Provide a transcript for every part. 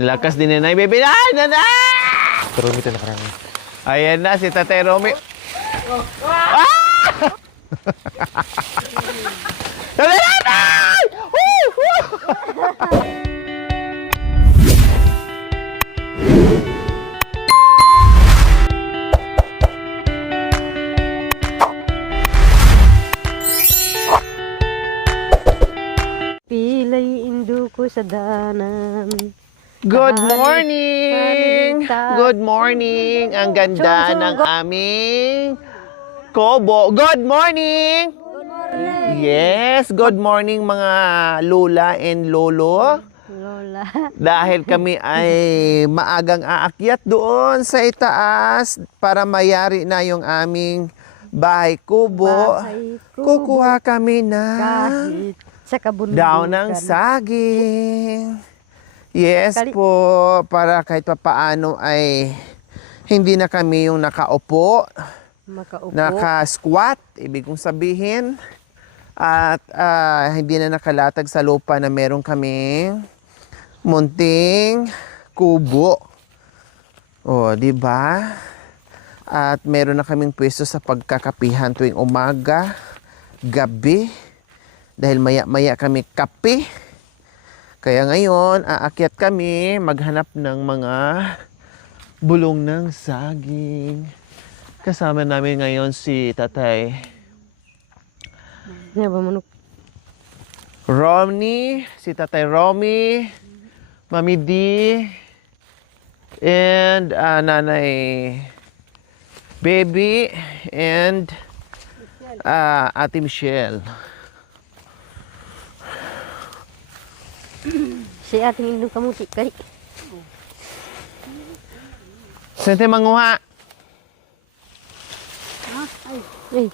Lakas din Nanay Baby. Ay, Nanay! Romy ito nakarang. Ayan na si Tatay Romy. Ah! Nanay! Woo! Woo! Pilay indo ko sa danan. Good morning! Good morning! Ang ganda ng aming Kobo. Good morning! Yes, good morning mga lola and lolo. Lola. Dahil kami ay maagang aakyat doon sa itaas para mayari na yung aming bahay kubo. Bahay kubo. Kukuha kami na Kahit sa kabundukan. daw ng saging. Yes po, para kahit papaano ay hindi na kami yung nakaupo, Makaupo. naka-squat, ibig kong sabihin. At hindi na nakalatag sa lupa na meron kaming munting kubo. O, di ba? At meron na kaming pwesto sa pagkakapihan tuwing umaga, gabi. Dahil maya-maya kami kape. Kaya ngayon, aakyat kami, maghanap ng mga bulong ng saging. Kasama namin ngayon si Tatay Yan ba manok? Romney, si Tatay Romy, Mami D, and Nanay Baby, and Ate Michelle. Si ating indong kamuti kari. Sente manguha. Ay.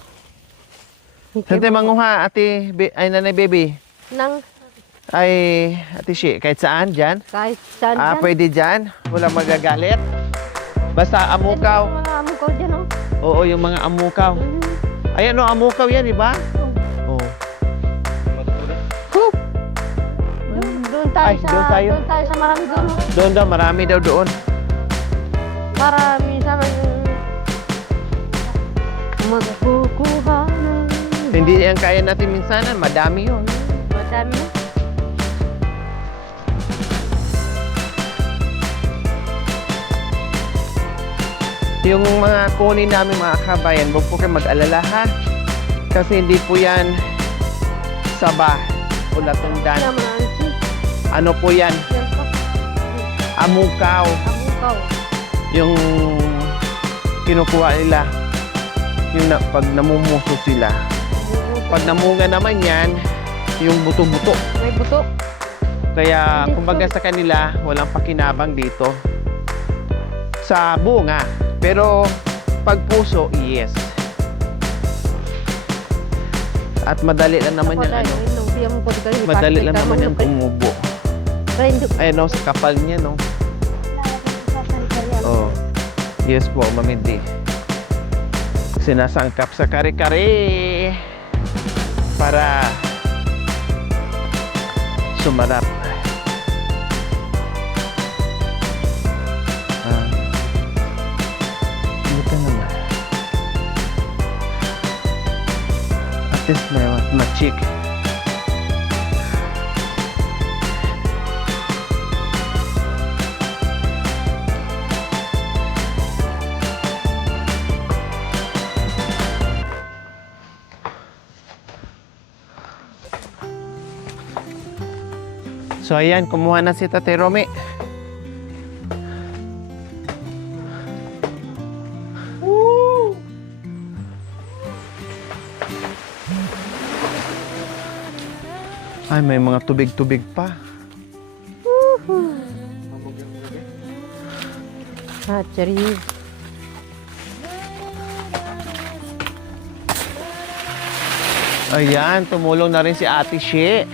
Sente manguha, ay Nanay Baby. Nang Ay, Ate Shi, kahit saan, dyan? kahit saan dyan. Pwede dyan. Walang magagalit. Basta amukaw. Mga amukaw dyan, oh. Oo, yung mga amukaw. Ayan o, amukaw yan, di ba? Oo. Whew. Doon tayo Ay, sa, doon tayo. doon tayo sa marami doon, oh. Doon daw, marami daw doon. Marami sa magkukuha ng Hindi yan kaya natin minsanan. Madami yun. madami na. Yung mga kunin namin mga kabayan, huwag po kayo mag-alala ha. Kasi hindi po yan saba o latundan. Yan mga angki. Ano po yan? Yan pa. Amukaw. Amukaw. Yung kinukuha nila. Yung pag namumuso sila. Pag namunga naman yan, yung buto-buto. May buto. Kaya kumbaga sa kanila, walang pakinabang dito. Sa bunga. Pero pag puso, yes. At madali lang naman yan, ano. Madali lang naman yan tumubo. Ayun o, sa kapal niya, no. Oh. Yes po, mamindi. Sinasangkap sa kare-kare para sumarap. Ito naman. At least may machik. So ayan, kumuha na si Tatay Romy. Ay, may mga tubig-tubig pa. Hatchery. Ayan, tumulong na rin si Ate She.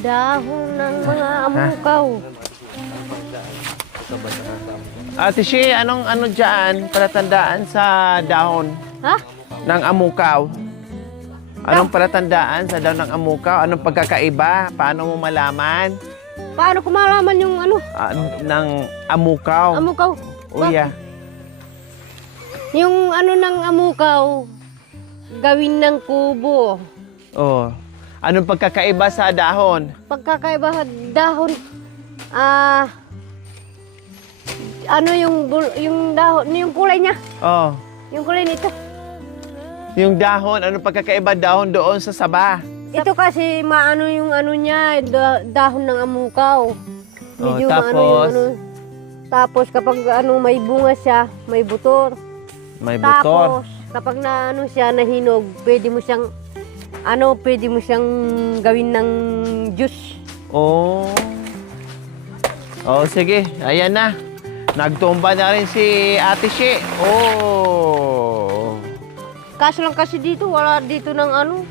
Dahon ng mga amukaw. Ate Shi, anong ano dyan palatandaan sa dahon Ha? ng amukaw? Anong palatandaan sa dahon ng amukaw? Anong pagkakaiba? Paano mo malaman? Paano ko malaman yung ano? Ng amukaw? Amukaw. Uya. Yung ano ng amukaw, gawin ng kubo. Oh. Anong pagkakaiba sa dahon? Pagkakaiba dahon, ano yung dahon, yung kulay niya, Oh. yung kulay nito. Yung dahon, anong pagkakaiba dahon doon sa saba? Ito kasi maano yung ano niya, dahon ng amukaw. Medyo maano yung tapos? ano. Tapos kapag ano may bunga siya, may butor. May butor. Tapos kapag na ano siya nahinog, pwede mo siyang gawin ng juice. Oh. Oh, sige. Ayan na. Nagtumba na rin si Ate Shi. Oh. Kaso lang kasi dito, wala dito ng ano.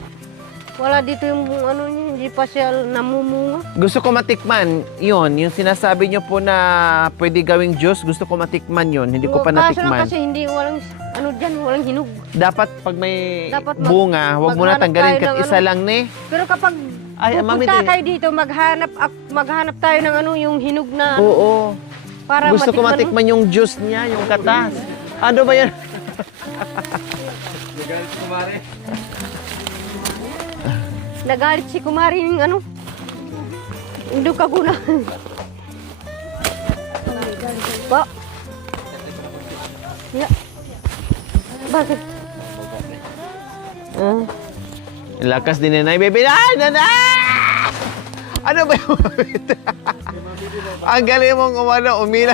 Wala dito yung ano niya, hindi pa siya namumunga. Gusto ko matikman yun. Yung sinasabi nyo po na pwede gawing juice, gusto ko matikman yun. Hindi ko pa Kaso lang natikman. kasi hindi, walang ano dyan, walang hinog. Dapat pag may Dapat bunga, huwag mo na maghanap tanggalin tayo kahit ng isa ano. lang ni. Pero kapag Ay, mami, pupunta di- kayo dito, maghanap tayo ng ano, yung hinog na ano, Oo. para Gusto ko matikman yung juice niya, yung katas. Ano ba yan? Nagalit si Kumari yung ano, hindi ka guna. Ba? Yeah. Bakit? Lakas din nanay, baby. Ay, nanay! Ano ba yung ang galing mong umila.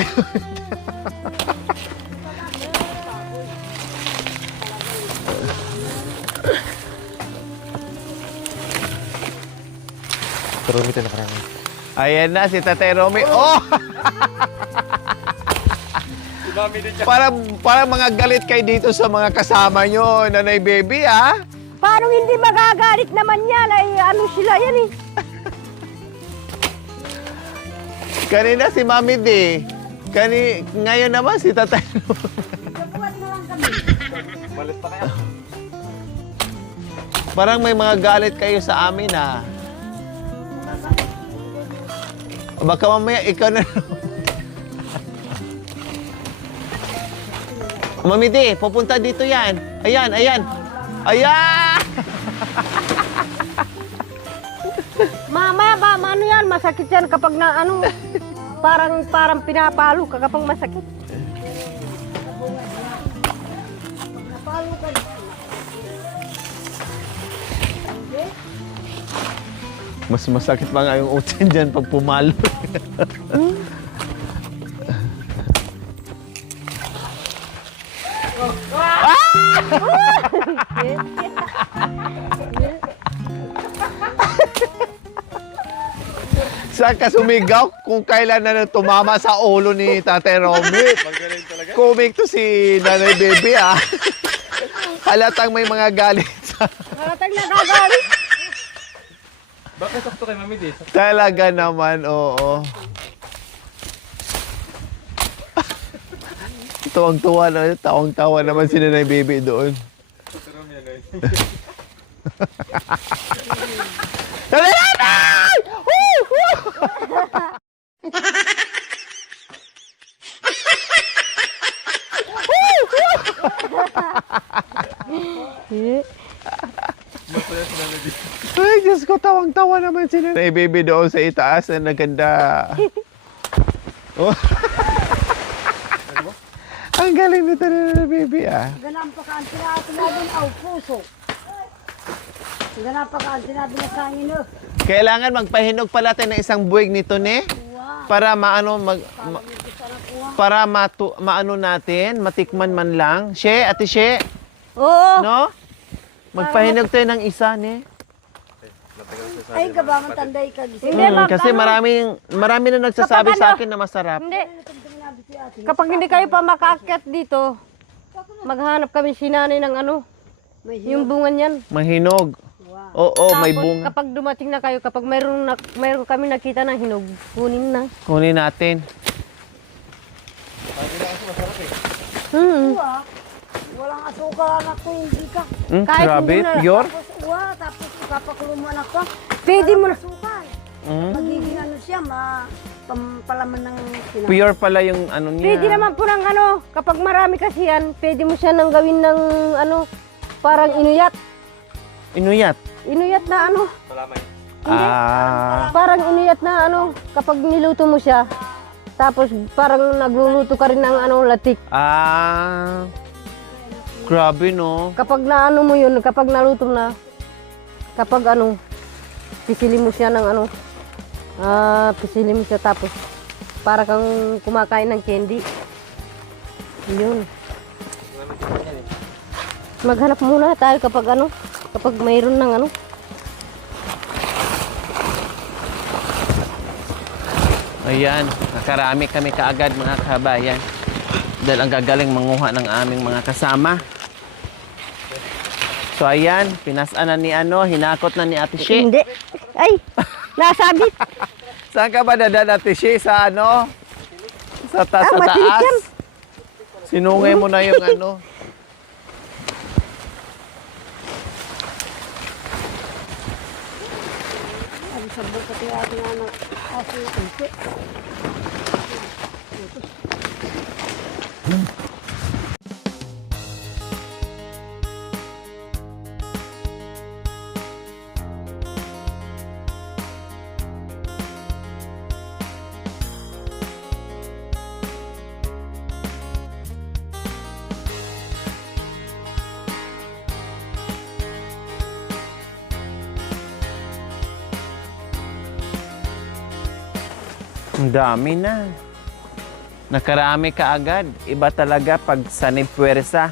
Pero umito na karami. Ayan na, si Tatay Romy. Oh! para mga galit kayo dito sa mga kasama nyo, nanay baby, ha? Paano hindi magagalit naman yan? Ay ano sila yan eh. Kanina si Mami D. Ngayon naman si Tatay Romy. Malis pa kaya? Parang may mga galit kayo sa amin, ha? Baka mamaya ikaw na Mami D, pupunta dito yan. Ayan, ayan. Ayan! Mamaya ba, ano yan, masakit yan kapag na ano, parang pinapalo ka kapag masakit. Mas masakit pa nga yung utin dyan pag pumalo. Saan ka sumigaw kung kailan na tumama sa ulo ni Tate Romy? Magaling talaga. Comic to si Nanay Baby, ah. Halatang may mga galit sa... Maratag nagagalit. Bakit sakto kay Mami D? Talaga naman, oo. Tuwang-tuwa na, tawang-tawa naman si Nanay Baby doon. Pero yan ay. Nanay! Woo! Woo! Masaya si Mami D. Ay, Diyos ko, tawang-tawa naman si Nanay Baby doon sa itaas na naganda. Oh. Ang galing nito ni Nanay Baby, ah. Ganampakaan sinabi natin ang puso. Ganampakaan sinabi na sa akin, no? Kailangan magpahinog pala tayo ng isang buwig nito, ne? Para maano, para maano natin, matikman man lang. She, Ate She, Oo. no? Magpahinog tayo ng isa, ne? Ay, kabangan tanday ka. Hindi, Kasi marami na nagsasabi Kapag sa ano? akin na masarap. Hindi. Kapag hindi kayo pa makaakyat dito, maghanap kami si nanay ng ano, yung bunga niyan. Mahinog. Oo, may Tapos, bunga. kapag dumating na kayo, kapag mayroon kami nakita ng hinog, kunin na. Kunin natin. Hmm. Walang asukal anak ko, hindi ka. Kahit Grabe, hindi na- pure. Tapos ipapakulo mo anak ko. Pwede mo na. Asukal. Mm. Magiging ano siya, pampalaman ng sinabi. Pure pala yung ano niya. Pwede naman po ng ano, kapag marami kasi yan, pwede mo siya nang gawin ng ano, parang inuyat. Inuyat. Inuyat na ano, Malamay. parang inuyat na ano, kapag niluto mo siya. Tapos parang nagluluto ka rin ng ano, latik. Grabe no. Kapag naano mo yun, kapag naluto na, kapag ano, pisili mo siya ng ano, pisili mo siya tapos para kang kumakain ng candy. Yun. Maghanap muna tayo kapag ano, kapag mayroon ng ano. Ayan, nakarami kami kaagad mga kabayan. Dahil ang gagaling manguha ng aming mga kasama. So ayan, pinasan na ni ano, hinakot na ni Ate Shi. Hindi. Ay, nasabit. Saan ka ba dadaan Ate Shi? Sa ano? Sa matinik taas? yan. Sinungay mo na yung ano. Ang sabot pati ating anak. Aso na kasi. Ang dami na. Nakarami ka agad. Iba talaga pag sanib puwersa.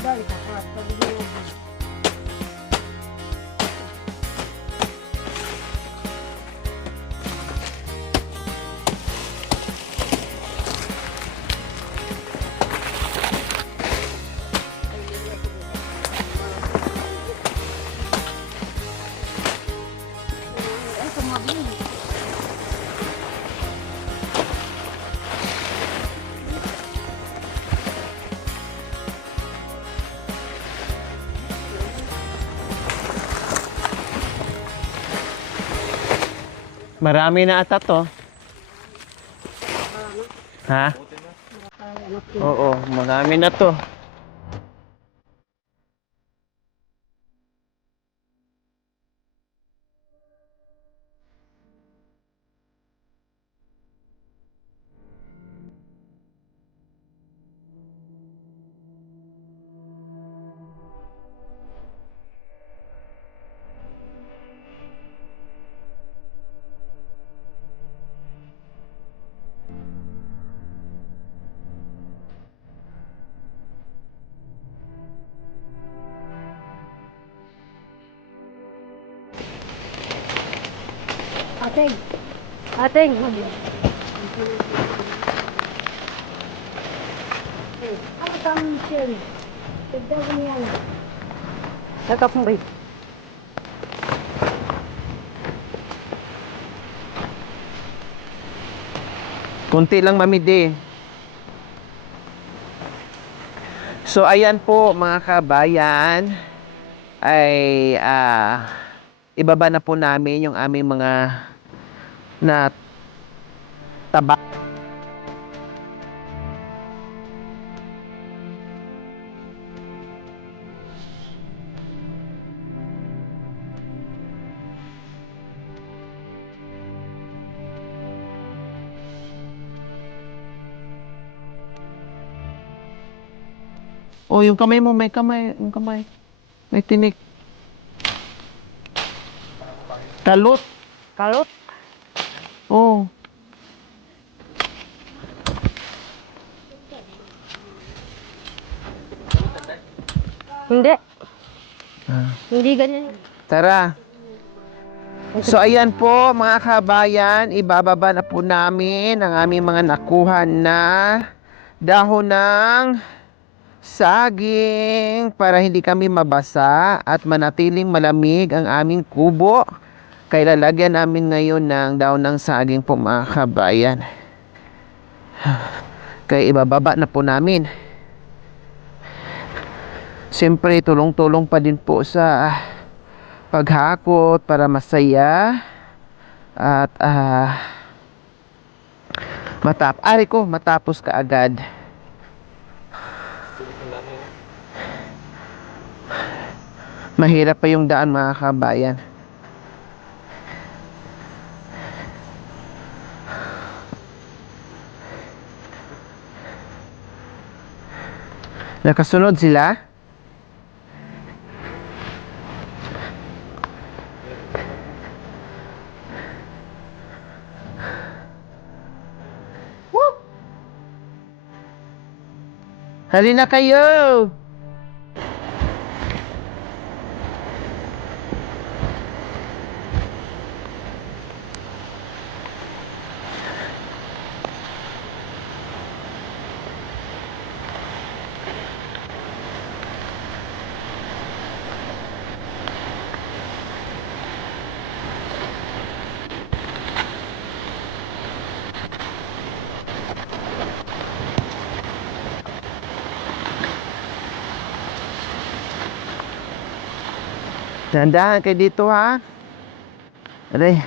Dahil kakas, pagiging Marami na ata to. Ha? Oo, marami na to. ating. Ating, Ano kang Michelle? Tignan mo yan. nakapumbay. Kunti lang mamidi. So ayan po mga kabayan ay ibaba na po namin yung aming mga na taba. Oh, yung kamay mo, may kamay. Yung kamay. May tinik. Kalot. Kalot. Oh. Hindi. Ah. Hindi ganyan. Tara. So ayan po mga kabayan, ibababa na po namin ang aming mga nakuha na dahon ng saging para hindi kami mabasa at manatiling malamig ang aming kubo. Kaya lalagyan namin ngayon ng dahon ng saging po mga kabayan. Kaya ibababa na po namin. Siyempre tulong-tulong pa din po sa paghakot para masaya at matapos ka agad. Mahirap pa yung daan mga kabayan. Nakasunod sila? Woo! Halina kayo! Dahan-dahan kayo dito ha. Aray.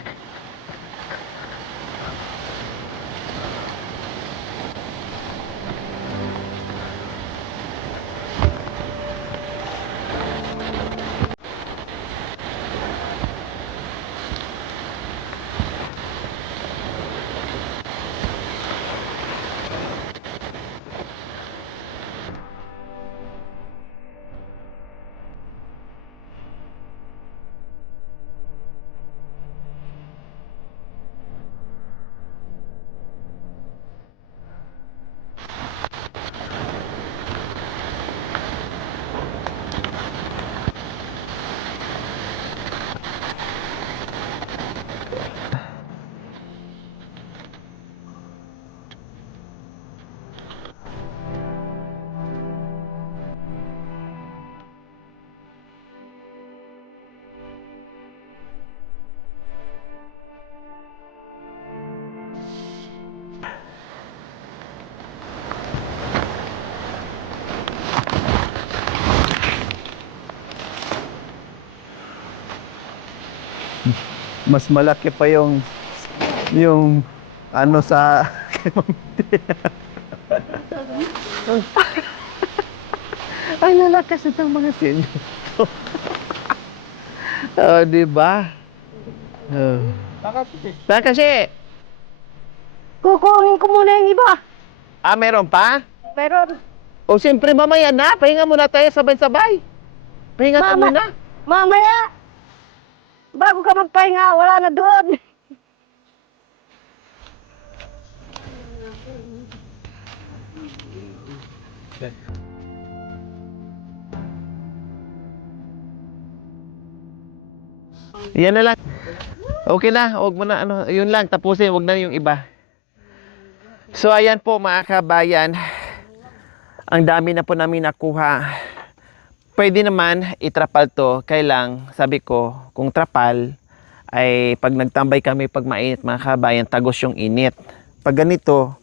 Mas malaki pa yung ano sa ay nalakas itong mga sinyo. Oh, di ba? Oh. Bakit kasi? Kukunin ko muna yung iba. Ah, meron pa? Pero, O siyempre mamaya na, pahinga muna tayo sabay-sabay. Pahinga ka Mama. muna. mamaya, bago ka magpahinga, wala na doon. Yan na lang. Okay na, huwag mo na ano, yun lang, tapusin, huwag na yung iba. So ayan po mga kabayan, ang dami na po namin nakuha. Pwede naman itrapal to, kailang sabi ko, kung trapal ay pag nagtambay kami pag mainit mga kabayan, tagos yung init. Pag ganito,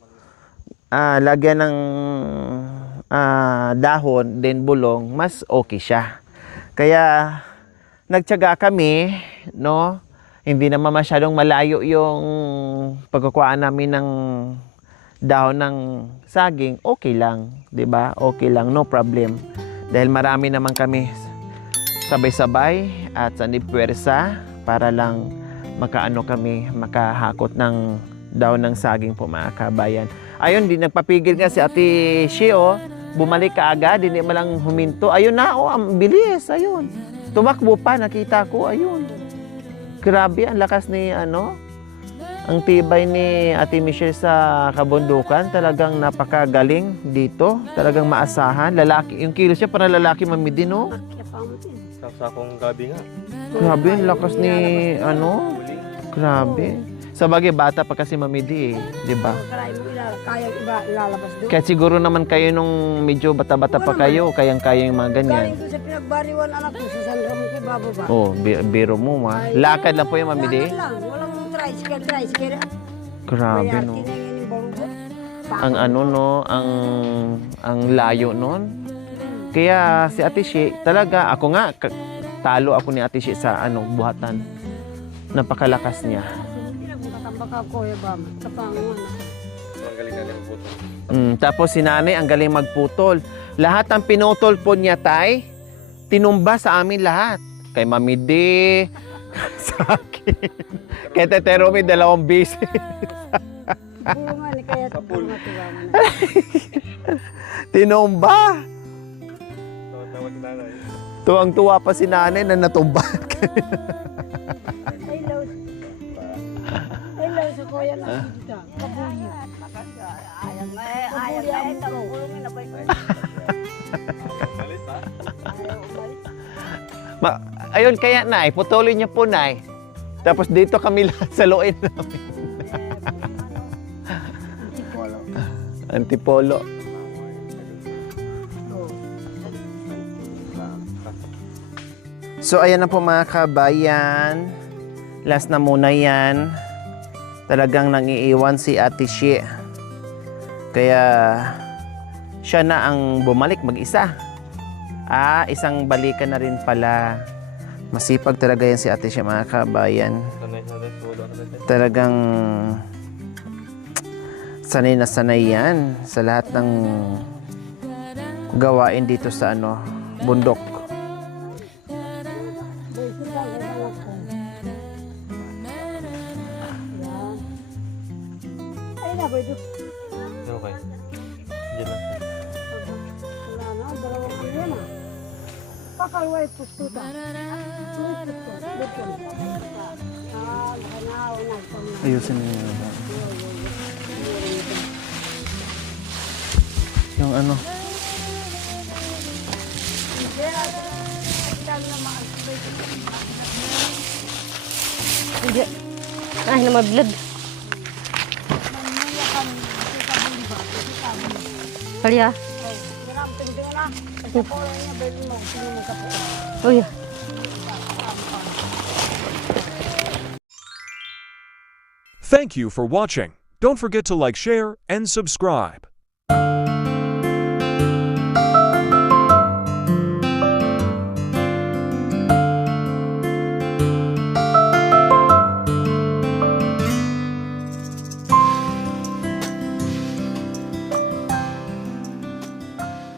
lagyan ng dahon, then bulong, mas okay siya. Kaya nagtiyaga kami, no? Hindi naman masyadong malayo yung pagkukuhaan namin ng dahon ng saging, okay lang, 'di ba? Okay lang, no problem. Dahil marami naman kami sabay-sabay at sanib-pwersa para lang makaano kami, makahakot ng dahon ng saging po mga kabayan. Ayun, di nagpapigil nga si Ate Shio bumalik ka agad, hindi mo lang huminto. Ayun na, oh, ang bilis, ayun. Tumakbo pa, nakita ko, ayun. Grabe, ang lakas ni, ang tibay ni Ate Michelle sa kabundukan. Talagang napakagaling dito. Talagang maasahan. Lalaki, yung kilos niya, parang lalaki mamidi, no? Sa akong gabi nga. Grabe, ang lakas ni, Huling. grabe. Sa bagay, bata pa kasi mamidi, di ba? Kaya iba ilalabas doon. Kaya siguro naman kayo nung medyo bata-bata pa kayo, kayang-kaya yung mga ganyan. Galing doon sa pinagbariwan anak ko, sa San Ramon ko, bababa. Oh, biro mo ma. Lakad lang po yung mamidi. Lakad lang, walang tricycle. Grabe, May no? arte na yun yung barugot. Ang no, ang layo nun. Kaya si Ate Shi, talaga, ako nga, talo ako ni Ate Shi sa buhatan. Napakalakas niya. Baka kuya ba, kapanguan. Ang galing na ng puto. Tapos si nanay, ang galing magputol. Lahat ng pinutol po niya, tay, tinumba sa amin lahat. Kay Mami D, sa akin. Kay Tete Romy, 2 beses. Puro nga ni kaya Kapul. matiwangan na. Tinumba. Tawag nanay. Tuwang-tuwa pa si nanay na natumba. Hello sa kuya na kita. Kabuyo. Kabuyo ang kulungin na ba? Malis ha? Ayun, kaya nay, putulin niya po, nay. Tapos dito kami lahat sa loin namin. Antipolo. So, ayan na po mga kabayan. Last na muna yan. Talagang nangiiwan si Ate Shi. Kaya, siya na ang bumalik mag-isa. Isang balikan na rin pala. Masipag talaga yan si Ate Shi, mga kabayan. Sanay. Wala ka natin. Talagang sanay na sanay yan sa lahat ng gawain dito sa bundok. Ay na, pwede. Okay. Diyan lang. Wala na, dalawang kilo na. Pakalway pustuta. Ayusin mo yung Hindi. Ay, na mablad. Kaya. Oh, yeah. Thank you for watching. Don't forget to like, share, and subscribe.